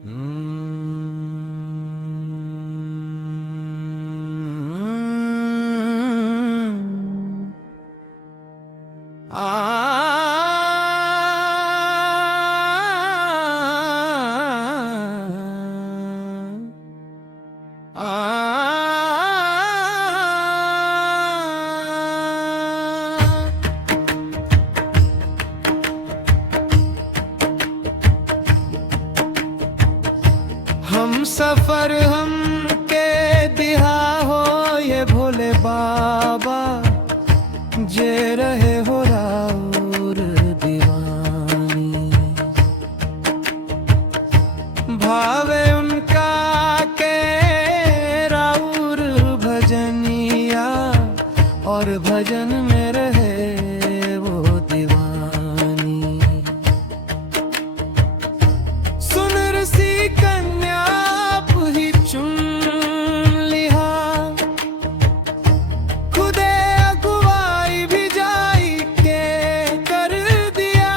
हम सफर हम के दिहा हो ये भोले बाबा, जे रहे हो राउर दीवानी। भावे उनका के राउर भजनिया, और भजन में रहे वो दीवानी। सुनर सी कन्या ही चुन लिहा, खुदे अगुवाई भी जाई के कर दिया।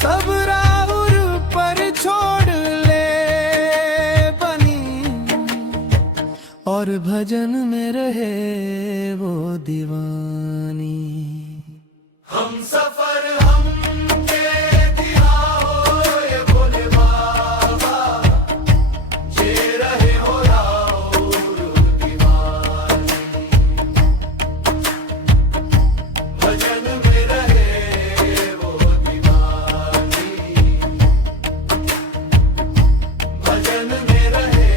सब राहुल पर छोड़ ले बनी, और भजन में रहे वो दीवानी। हम सफर हम के दिया हो ये भोले बाबा, जे रहे हो राउर दीवानी। भजन में रहे वो दीवानी, भजन में रहे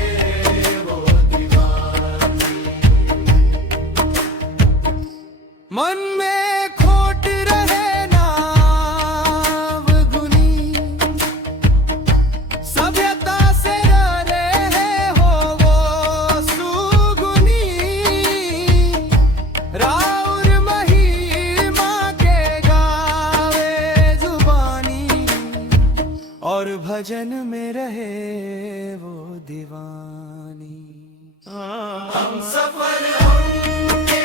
वो दीवानी। मन में खोट रहे नाव गुनी, सभ्यता से रहे हो वो सुगुनी। राउर महिमा के गावे जुबानी, और भजन में रहे वो दीवानी। हम सफर हम के